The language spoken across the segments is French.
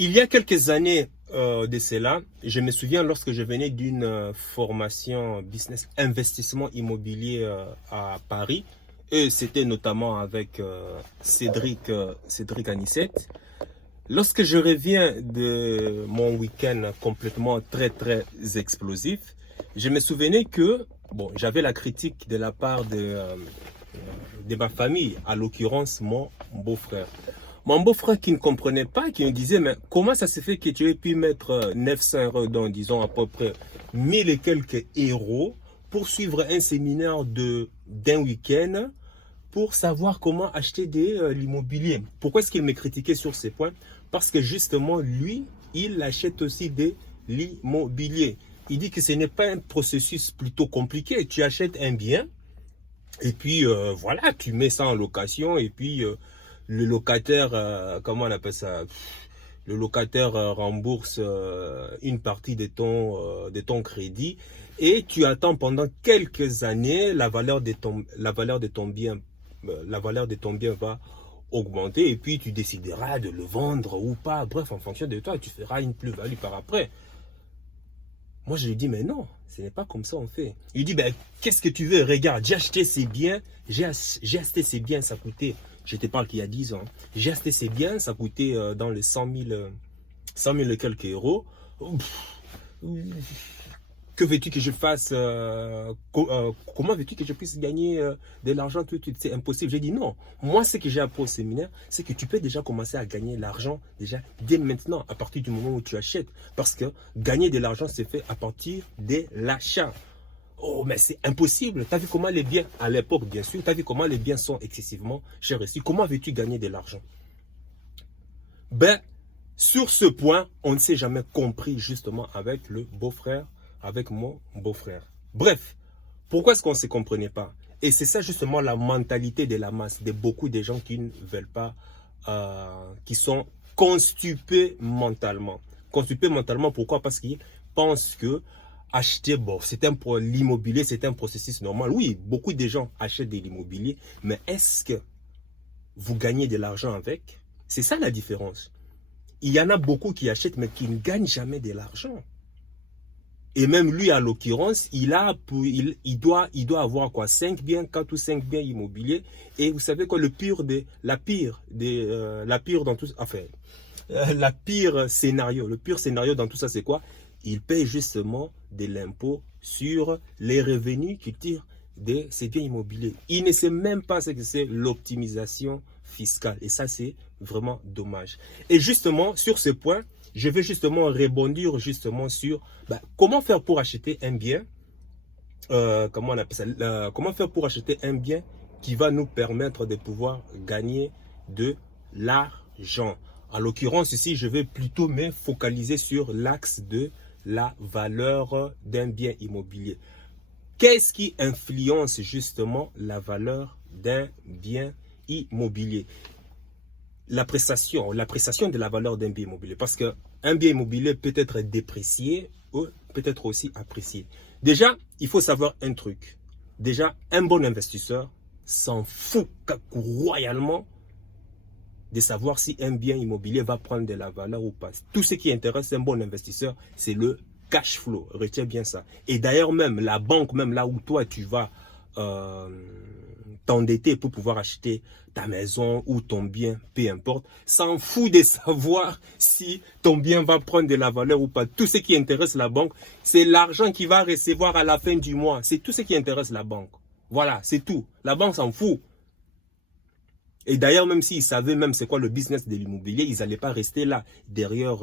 Il y a quelques années de cela, je me souviens lorsque je venais d'une formation business investissement immobilier à Paris, et c'était notamment avec Cédric Anissette. Lorsque je reviens de mon week-end complètement très explosif, je me souvenais que bon, j'avais la critique de la part de ma famille, à l'occurrence mon beau-frère. Mon beau-frère qui ne comprenait pas, qui me disait, mais comment ça se fait que tu aies pu mettre 900 euros, dans, disons à peu près 1000 et quelques euros pour suivre un séminaire d'un week-end pour savoir comment acheter l'immobilier. Pourquoi est-ce qu'il me critiquait sur ces points? Parce que justement, lui, il achète aussi de l'immobilier. Il dit que ce n'est pas un processus plutôt compliqué. Tu achètes un bien et puis voilà, tu mets ça en location et puis le locataire, comment on appelle ça? Le locataire rembourse une partie de ton crédit et tu attends pendant quelques années la valeur de ton bien va augmenter et puis tu décideras de le vendre ou pas. Bref, en fonction de toi, tu feras une plus-value par après. Moi, je lui dis, mais non, ce n'est pas comme ça on fait. Il dit, ben, qu'est-ce que tu veux? Regarde, j'ai acheté ces biens, j'ai acheté ces biens, ça coûtait, je te parle qu'il y a 10 ans, j'ai acheté ces biens, ça coûtait dans les 100 000 et quelques euros. Que veux-tu que je fasse? Comment veux-tu que je puisse gagner de l'argent tout de suite? C'est impossible. J'ai dit non. Moi, ce que j'ai appris au séminaire, c'est que tu peux déjà commencer à gagner l'argent déjà dès maintenant, à partir du moment où tu achètes. Parce que gagner de l'argent, c'est fait à partir de l'achat. Oh, mais c'est impossible. Tu as vu comment les biens, à l'époque, bien sûr, tu as vu comment les biens sont excessivement chers ici. Comment veux-tu gagner de l'argent? Ben, sur ce point, on ne s'est jamais compris justement avec le beau-frère, avec mon beau-frère. Bref, pourquoi est-ce qu'on ne se comprenait pas? Et c'est ça justement la mentalité de la masse, de beaucoup de gens qui ne veulent pas, qui sont constipés mentalement. Constipés mentalement, pourquoi? Parce qu'ils pensent que acheter, bon, l'immobilier, c'est un processus normal. Oui, beaucoup de gens achètent de l'immobilier, mais est-ce que vous gagnez de l'argent avec? C'est ça la différence. Il y en a beaucoup qui achètent, mais qui ne gagnent jamais de l'argent. Et même lui, à l'occurrence, il doit avoir quoi, 5 biens, 4 ou 5 biens immobiliers. Et vous savez quoi, la pire dans tout, enfin, le pire scénario dans tout ça, c'est quoi? Il paye justement de l'impôt sur les revenus qu'il tire de ces biens immobiliers. Il ne sait même pas ce que c'est l'optimisation fiscale. Et ça, c'est vraiment dommage. Et justement, sur ce point, je vais justement rebondir justement sur comment faire pour acheter un bien, comment on appelle ça, comment faire pour acheter un bien qui va nous permettre de pouvoir gagner de l'argent. En l'occurrence ici, je vais plutôt me focaliser sur l'axe de la valeur d'un bien immobilier. Qu'est-ce qui influence justement la valeur d'un bien immobilier? L'appréciation de la valeur d'un bien immobilier. Parce qu'un bien immobilier peut être déprécié ou peut être aussi apprécié. Déjà, il faut savoir un truc. Déjà, un bon investisseur s'en fout royalement de savoir si un bien immobilier va prendre de la valeur ou pas. Tout ce qui intéresse un bon investisseur, c'est le cash flow. Retiens bien ça. Et d'ailleurs, même la banque, même là où toi tu vas t'endetter pour pouvoir acheter ta maison ou ton bien, peu importe, s'en fout de savoir si ton bien va prendre de la valeur ou pas. Tout ce qui intéresse la banque, c'est l'argent qu'il va recevoir à la fin du mois. C'est tout ce qui intéresse la banque. Voilà, c'est tout. La banque s'en fout. Et d'ailleurs, même s'ils savaient même c'est quoi le business de l'immobilier, ils n'allaient pas rester là, derrière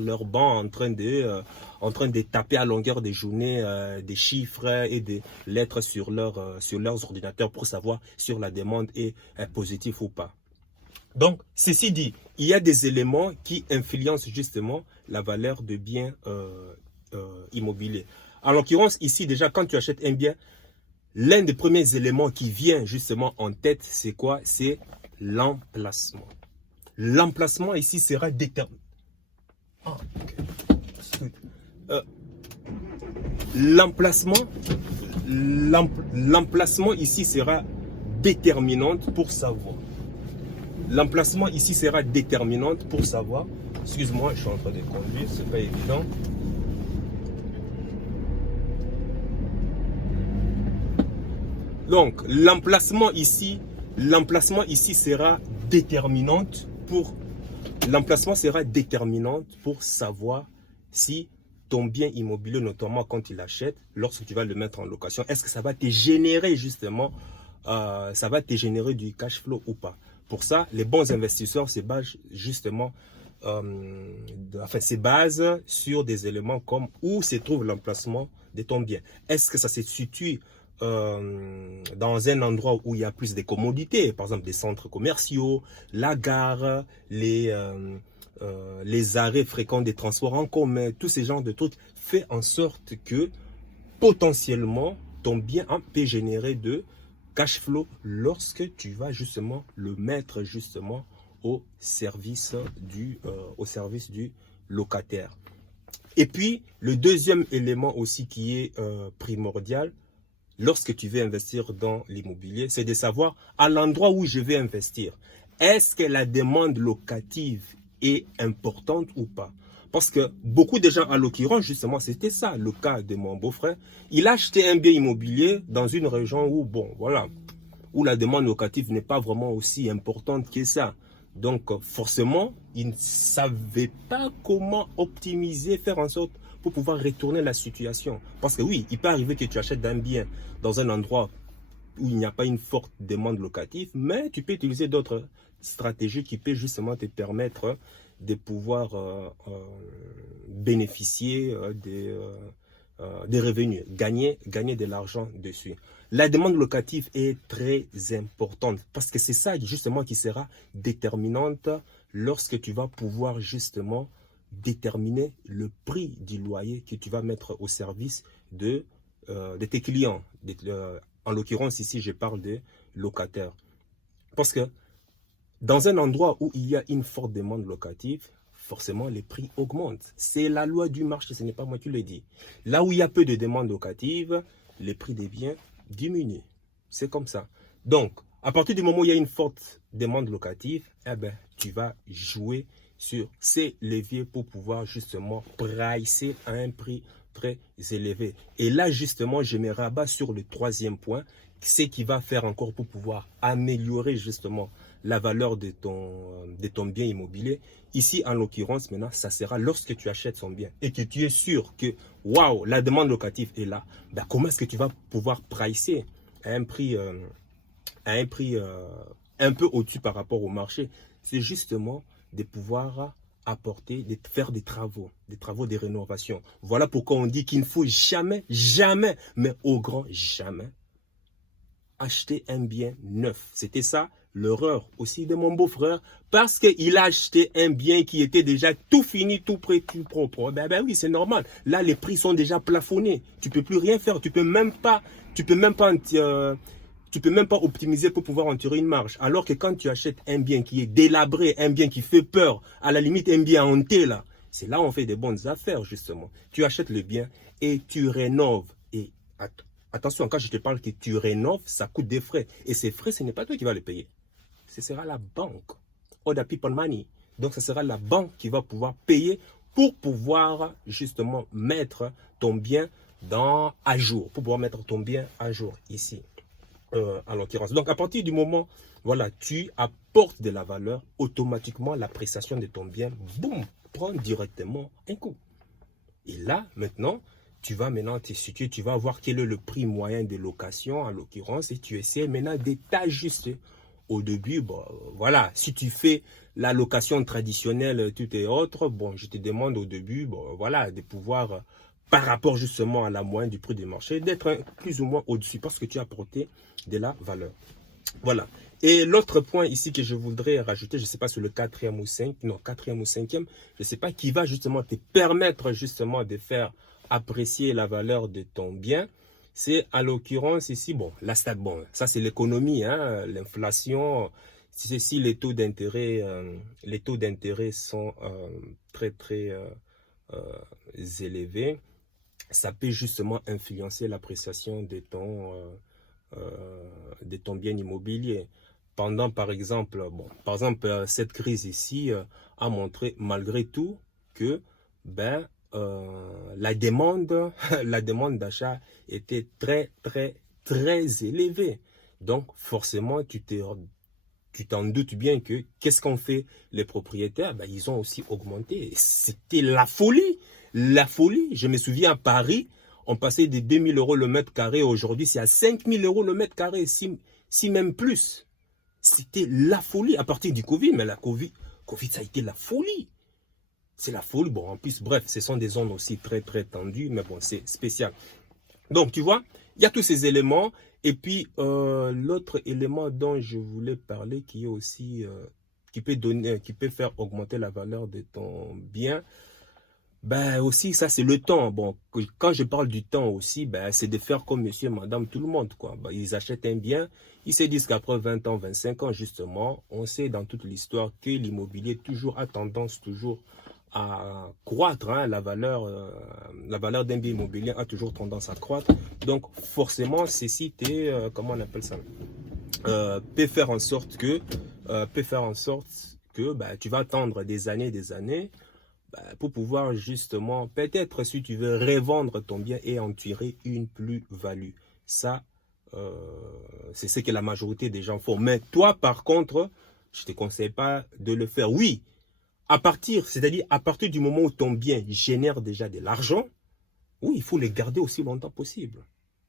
leur banc, en train de taper à longueur de journée des chiffres et des lettres sur leurs ordinateurs pour savoir si la demande est positive ou pas. Donc, ceci dit, il y a des éléments qui influencent justement la valeur de biens immobiliers. En l'occurrence, ici, déjà, quand tu achètes un bien, l'un des premiers éléments qui vient justement en tête, c'est quoi? C'est l'emplacement. L'emplacement ici sera déterminant. L'emplacement ici sera déterminante pour savoir. L'emplacement ici sera déterminante pour savoir Excuse-moi, je suis en train de conduire, c'est pas évident. Donc, l'emplacement ici sera déterminante pour savoir si ton bien immobilier, notamment quand tu l'achètes, lorsque tu vas le mettre en location, est-ce que ça va te générer justement, ça va te générer du cash flow ou pas. Pour ça, les bons investisseurs se basent justement, se basent sur des éléments comme où se trouve l'emplacement de ton bien. Est-ce que ça se situe dans un endroit où il y a plus de commodités, par exemple des centres commerciaux, la gare, les arrêts fréquents des transports en commun, tous ces genres de trucs, fait en sorte que potentiellement ton bien peut générer de cash flow lorsque tu vas justement le mettre justement au service du locataire. Et puis le deuxième élément aussi qui est primordial lorsque tu veux investir dans l'immobilier, c'est de savoir à l'endroit où je vais investir, est-ce que la demande locative est importante ou pas? Parce que beaucoup de gens, à l'occurrence, justement, c'était ça le cas de mon beau-frère. Il a acheté un bien immobilier dans une région où, bon, voilà, où la demande locative n'est pas vraiment aussi importante que ça. Donc, forcément, il ne savait pas comment optimiser, faire en sorte pour pouvoir retourner la situation. Parce que oui, il peut arriver que tu achètes un bien dans un endroit où il n'y a pas une forte demande locative, mais tu peux utiliser d'autres stratégies qui peuvent justement te permettre de pouvoir bénéficier des revenus, gagner de l'argent dessus. La demande locative est très importante parce que c'est ça justement qui sera déterminante lorsque tu vas pouvoir justement déterminer le prix du loyer que tu vas mettre au service de tes clients. En l'occurrence ici, je parle de locataires. Parce que dans un endroit où il y a une forte demande locative, forcément les prix augmentent. C'est la loi du marché, ce n'est pas moi qui le dis. Là où il y a peu de demande locative, les prix des biens diminuent. C'est comme ça. Donc, à partir du moment où il y a une forte demande locative, eh ben, tu vas jouer sur ces leviers pour pouvoir justement pricer à un prix très élevé. Et là, justement, je me rabats sur le troisième point, ce qui va faire encore pour pouvoir améliorer justement la valeur de ton bien immobilier. Ici, en l'occurrence, maintenant, ça sera lorsque tu achètes son bien et que tu es sûr que, waouh, la demande locative est là, ben, comment est-ce que tu vas pouvoir pricer à un prix, un peu au-dessus par rapport au marché? C'est justement de pouvoir apporter, de faire des travaux de rénovation. Voilà pourquoi on dit qu'il ne faut jamais, jamais, mais au grand jamais, acheter un bien neuf. C'était ça l'erreur aussi de mon beau-frère, parce qu'il a acheté un bien qui était déjà tout fini, tout prêt, tout propre. Ben oui, c'est normal. Là, les prix sont déjà plafonnés. Tu peux plus rien faire. Tu peux même pas optimiser pour pouvoir en tirer une marge. Alors que quand tu achètes un bien qui est délabré, un bien qui fait peur, à la limite un bien hanté là, c'est là où on fait des bonnes affaires justement. Tu achètes le bien et tu rénoves. Et attention, quand je te parle que tu rénoves, ça coûte des frais. Et ces frais, ce n'est pas toi qui vas les payer. Ce sera la banque. Other people money. Donc, ce sera la banque qui va pouvoir payer pour pouvoir justement mettre ton bien à jour. Pour pouvoir mettre ton bien à jour ici, en l'occurrence. Donc, à partir du moment, voilà, tu apportes de la valeur, automatiquement, l'appréciation de ton bien, boum, prend directement un coup. Et là, maintenant, tu vas maintenant te situer, tu vas voir quel est le prix moyen de location, en l'occurrence, et tu essaies maintenant de t'ajuster. Au début, bon, voilà, si tu fais la location traditionnelle, tout et autres, bon, je te demande au début, bon, voilà, de pouvoir, par rapport justement à la moyenne du prix du marché, d'être plus ou moins au-dessus, parce que tu as apporté de la valeur. Voilà. Et l'autre point ici que je voudrais rajouter, je ne sais pas sur le quatrième ou cinquième, je ne sais pas, qui va justement te permettre justement de faire apprécier la valeur de ton bien, c'est à l'occurrence ici, bon, bon, ça c'est l'économie, hein, l'inflation, si les taux d'intérêt sont très élevés, ça peut justement influencer l'appréciation de ton bien immobilier. pendant, par exemple, cette crise ici a montré malgré tout que la demande, la demande d'achat était très élevée. Donc, forcément, tu t'en doutes bien que qu'est-ce qu'ont fait les propriétaires? Ils ont aussi augmenté. C'était la folie. La folie. Je me souviens à Paris, on passait de 2000 € le mètre carré. Aujourd'hui, c'est à 5000 € le mètre carré, si même plus. C'était la folie à partir du Covid. Mais la Covid, ça a été la folie. C'est la folie. Bon, en plus, bref, ce sont des zones aussi très tendues. Mais bon, c'est spécial. Donc, tu vois, il y a tous ces éléments. Et puis, l'autre élément dont je voulais parler, qui est aussi, qui peut faire augmenter la valeur de ton bien, aussi, ça, c'est le temps. Bon, quand je parle du temps aussi, c'est de faire comme monsieur, madame, tout le monde, quoi. Ils achètent un bien, ils se disent qu'après 20 ans, 25 ans, justement, on sait dans toute l'histoire que l'immobilier a tendance à croître, hein. La valeur d'un bien immobilier a toujours tendance à croître. Donc, forcément, ceci, comment on appelle ça, peut faire en sorte que, tu vas attendre des années, pour pouvoir justement, peut-être si tu veux revendre ton bien et en tirer une plus-value. Ça, c'est ce que la majorité des gens font. Mais toi, par contre, je ne te conseille pas de le faire. Oui, c'est-à-dire à partir du moment où ton bien génère déjà de l'argent, oui, il faut le garder aussi longtemps possible.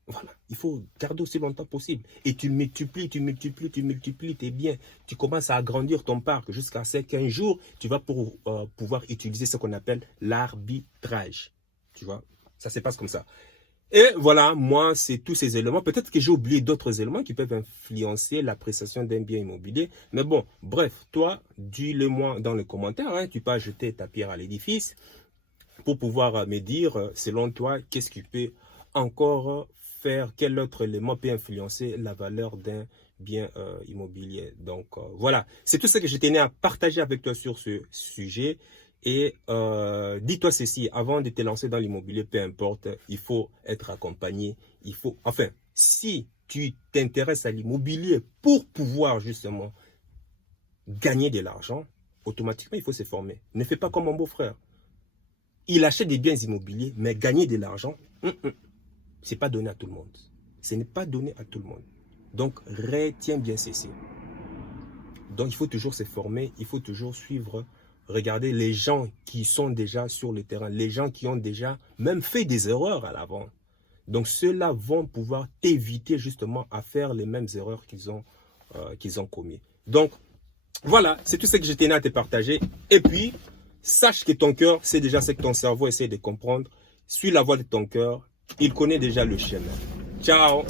Voilà, il faut garder aussi longtemps possible. Et tu multiplies tes biens. Tu commences à agrandir ton parc jusqu'à ce qu'un jour, tu vas pouvoir utiliser ce qu'on appelle l'arbitrage. Tu vois, ça se passe comme ça. Et voilà, moi, c'est tous ces éléments. Peut-être que j'ai oublié d'autres éléments qui peuvent influencer l'appréciation d'un bien immobilier. Mais bon, bref, toi, dis-le-moi dans les commentaires. Hein, tu peux ajouter ta pierre à l'édifice pour pouvoir me dire, selon toi, qu'est-ce qui peut encore faire, quel autre élément peut influencer la valeur d'un bien immobilier. Donc voilà, c'est tout ce que je tenais à partager avec toi sur ce sujet. Et dis-toi ceci, avant de te lancer dans l'immobilier, peu importe, il faut être accompagné. Enfin, si tu t'intéresses à l'immobilier pour pouvoir justement gagner de l'argent, automatiquement, il faut se former. Ne fais pas comme mon beau-frère. Il achète des biens immobiliers, mais gagner de l'argent, c'est pas donné à tout le monde. Ce n'est pas donné à tout le monde. Donc, retiens bien ceci. Donc, il faut toujours se former, il faut toujours suivre, regarder les gens qui sont déjà sur le terrain, les gens qui ont déjà même fait des erreurs à l'avant. Donc, ceux-là vont pouvoir t'éviter justement à faire les mêmes erreurs qu'ils ont commis. Donc, voilà, c'est tout ce que je tenais à te partager. Et puis, sache que ton cœur, c'est déjà ce que ton cerveau essaie de comprendre. Suis la voie de ton cœur. Il connaît déjà le chemin. Ciao!